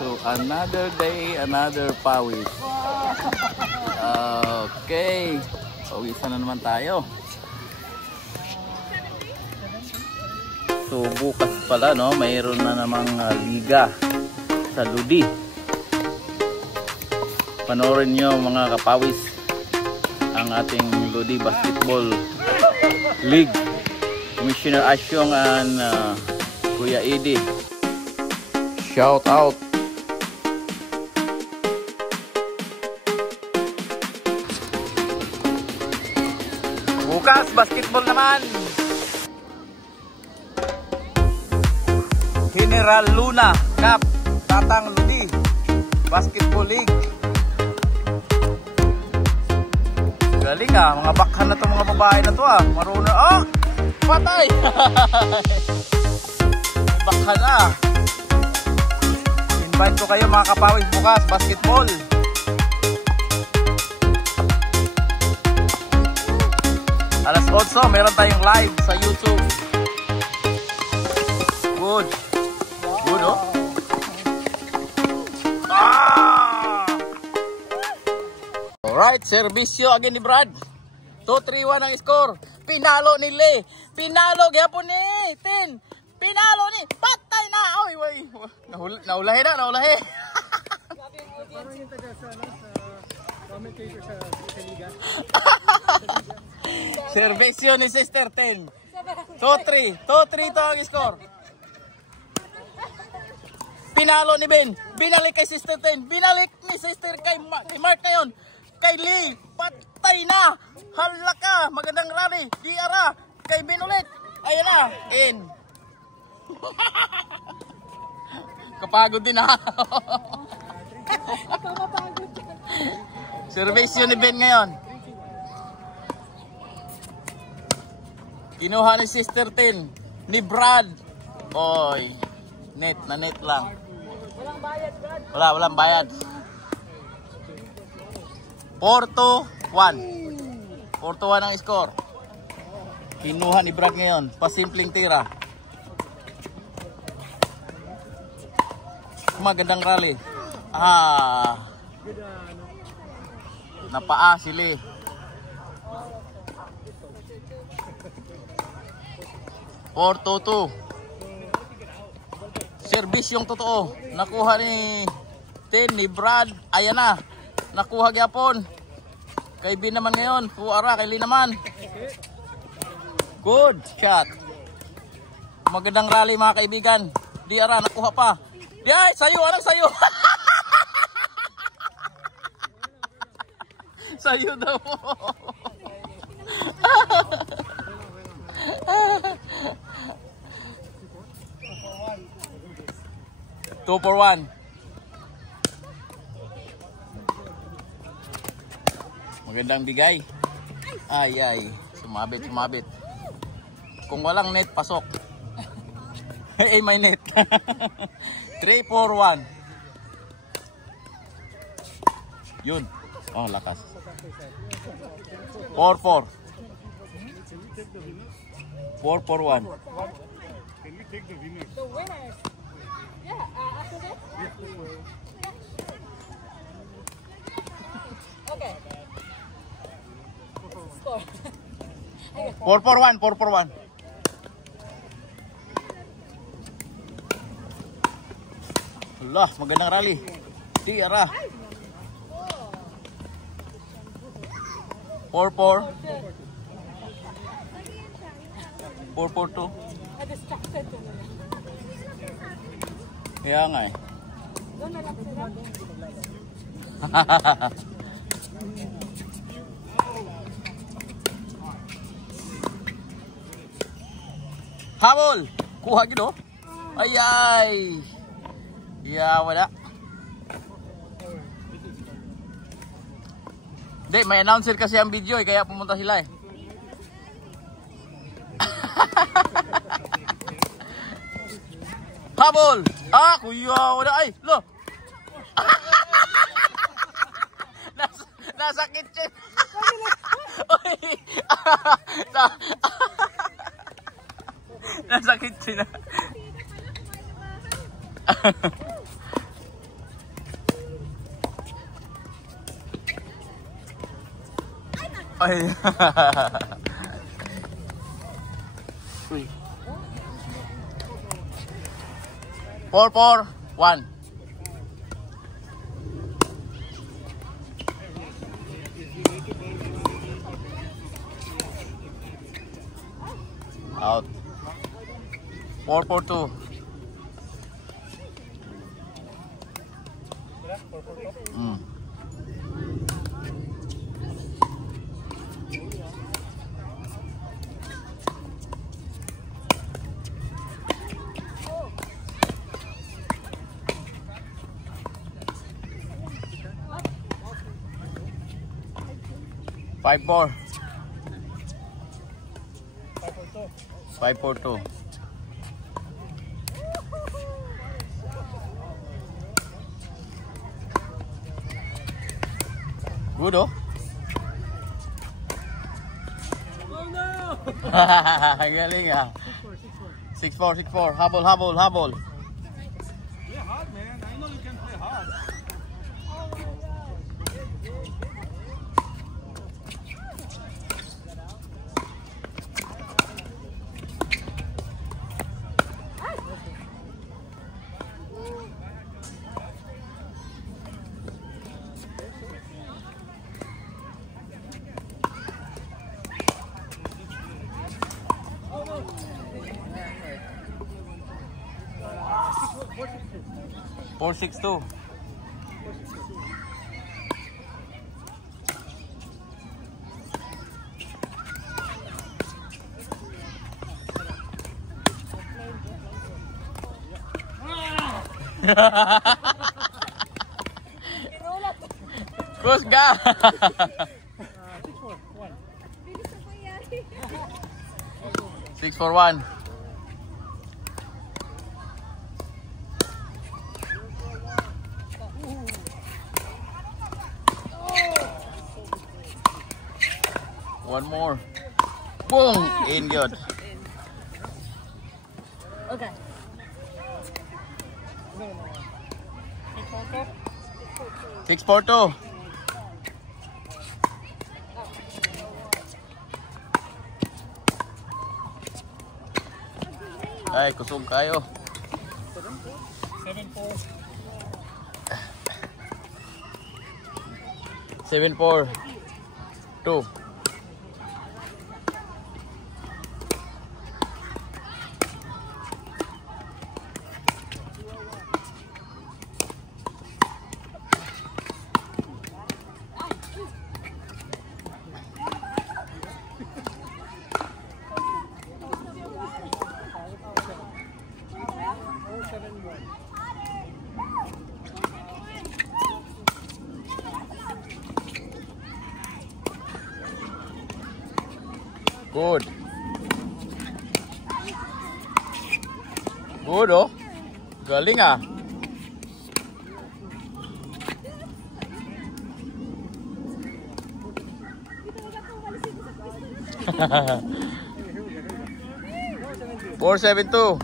So another day, another pawis. Okay, pawisan na naman tayo. So bukas pala, no, mayroon na namang liga sa Ludi. Panoorin nyo mga kapawis ang ating Ludi Basketball League. Commissioner Asyong and Kuya Edi. Shout out. Bukas basketball naman. General Luna Cup Tatang Ludi Basketball League. Galing mga bakhan na to mga babae na to marunong. Patay. Bakhan invite ko kayo mga kapawis bukas basketball. Alas 8 meron tayong live sa YouTube. Good. Good, oh. Alright, servisyo again ni Brad. 2-3-1 ang score. Pinalo ni Le. Pinalo gyapon ni Tin. Pinalo ni. Patay na. Oy, oy. Naulahi na, naulahi. Parang yung taga sa commentator sa liga. Servisyo ni Sister Tin. 2-3. 2-3 to ang score. Pinalo ni Ben. Binalik kay Sister Tin. Binalik ni Sister kay Mark ngayon. Kay Lee. Patay na. Hala ka. Magandang rally. Diara. Kay Ben ulit. Ayan na. In. Kapagod din Servisyo ni Ben ngayon. Kinuha ni Sister Tin. Ni Brad. Oy. Net na net lang. Walang bayad, Brad. Walang bayad. 4-1. 4-1 ang score. Kinuha ni Brad ngayon. Pasimpleng tira. Magandang rally. Napaa sila. 4-2. Service yung totoo. Nakuha ni Tin, ni Brad. Ayan na. Nakuha gyapon. Kay B naman ngayon. Fuara kay Lee naman. Good shot. Magandang rally mga kaibigan. Diara nakuha pa. Diay, sayo, anong sayo? Sayo daw. 2-1. Magandang bigay. Ay. Sumabit. Kung walang net, pasok. Eh, may net. 3-4-1. Yun. Oh, lakas. 4-4. 4-4-1. Can we take the winners? The winners. Yeah, after this? Okay. Score. 4-4-1. 4-4-1. Allah, magandang rally. Diara. 4-4. 4-4-2. Distracted ko na. Kaya nga Doon na lang sila. Habol! Kuha gino. Ay. Yeah, wala. Hindi, may announcer kasi ang video kaya pumunta sila Habol! Kuya, wala lo. Nasa kitchen. Nasa kitchen Ay. Uy. 4-4-1. Out. 4-4-2. 5-4. 5-4-2. Good, oh. Oh no! Galing ah. 6-4, 6-4. Habol, habol, habol. Play hard, man. I know you can play hard. Four, 6-2. Kusga. 6-4-1. One more. Boom! In good. Okay. 6-4-2. Ay, kusog kayo. 7-4. 7-4-2. Good. Good, oh. Galing ah. Four, 7-2.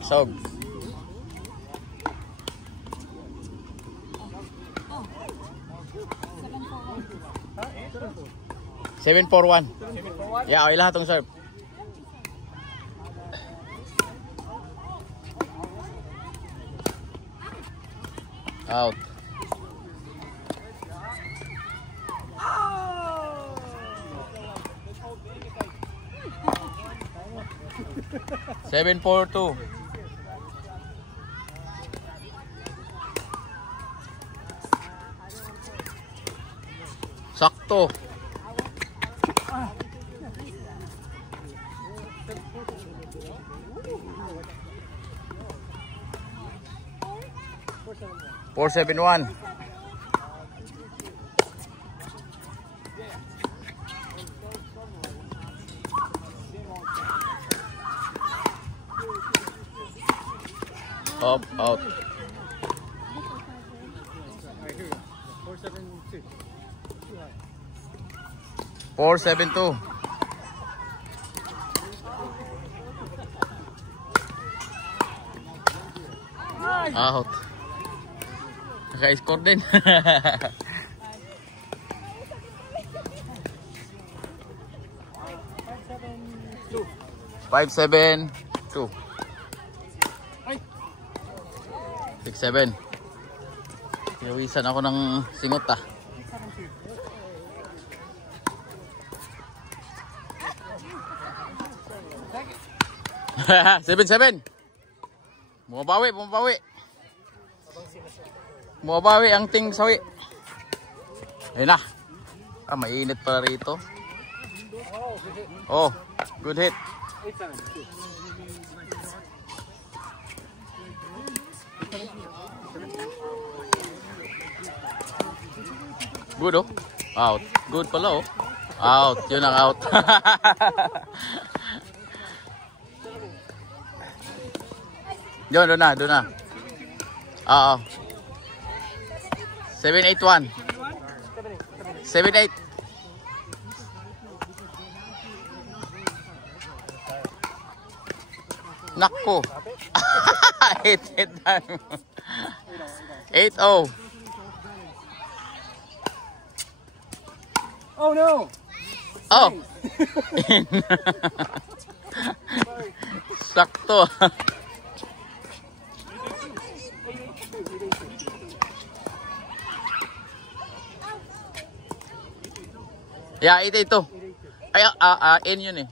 Sog. 7-4-1. Yeah, okay lahat tong serve. Out. Seven, 4-2. Sakto. Four, 7-1. Up, out. 4-7-2. Out. Naka-score din. 5-7-2. 6-7. Iyawisan ako ng singot ah. 7-7. Bumabawi. Bumabawi ang ting sawi. Ayun na. Mainit pala rito. Oh, good hit. Good oh. Out. Good pala oh. Out. Yun ang out. Doon na. Oo. 7-8-1. 7-8. Nako. 8-0. Oh no! Oh. Sakto. Yeah, 8-8 to. Ay, in yun eh.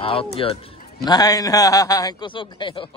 Out yun. 9-9. Kusog kayo.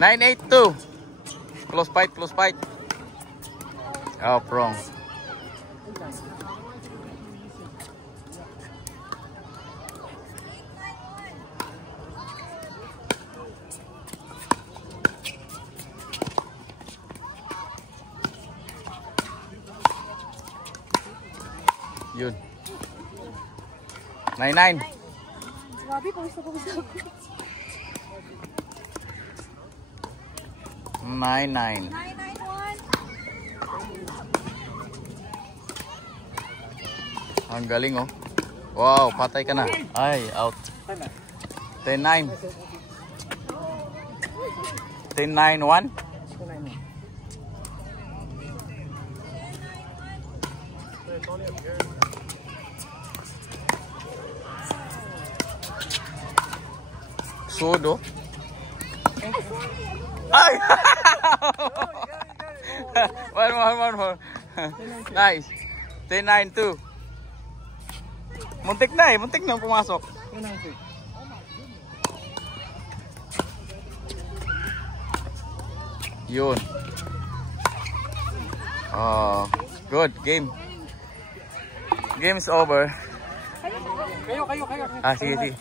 9-8-2. Close fight. Oh, wrong. Yun. 9-9. Grabe, pawis ako. 9-9. 9-9-1. Ang galing oh. Wow, patay ka na. Ay, out. 10-9. 10-9-1. Sudo. Ay! One more. Nice. 10-9-2. Muntik na pumasok. Yun. Good game. Game's over. Kayo. Sige.